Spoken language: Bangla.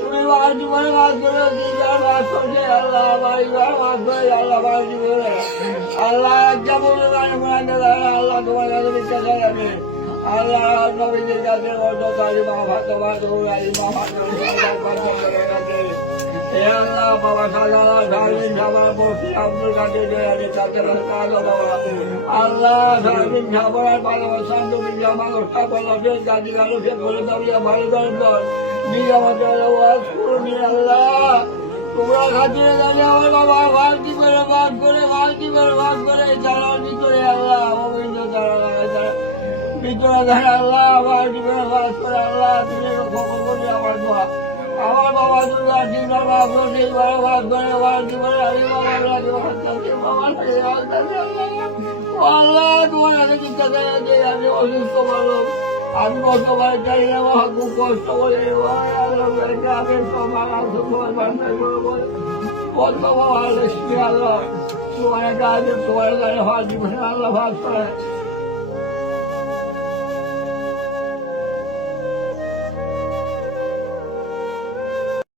তুমি আমার জীবনে মাছ করে দিদার মাছ করছে আল্লাহ আমার জীবনে মাছ করে আল্লাহ আমার জীবনে আল্লাহ যেমন আল্লাহ তোমার কাছে বিশ্বাস আছে আল্লাহ নবীদের কাছে অর্ধকারী মামা তোমার দৌড়ারি মামা আল্লাহ বাবা সাল্লাহ সার্বিন আমার বসি আপনার কাছে আল্লাহ সার্বিন সাবরার ভালোবাসা তুমি মানুষটা বলছে গাড়ি গাড়ি করে দাঁড়িয়ে ভালো দরকার নিয়ে আমাদের আল্লাহ তোমরা খাতিরে দাঁড়িয়ে আমার বাবা ভালটি করে ভাগ করে চালানি করে আল্লাহ অভিন্ন তারা ভিতরে ধরে আল্লাহ ভালটি করে ভাগ করে আল্লাহ তুমি খবর করি আমার দোয়া আমার বাবা দুর্গা চিন্তা ভাবলো সেইবার ভাগ করে ভালটি করে আমি বাবা আল্লাহ তোমার কাছে চিন্তা থাকে আমি অসুস্থ মানুষ আমি বর্তমানে চাই না খুব কষ্ট করে আমি সবার বর্তমান আল্লাহ তোমার কাছে তোমার কাছে হওয়ার জীবনে আল্লাহ ভাগ করে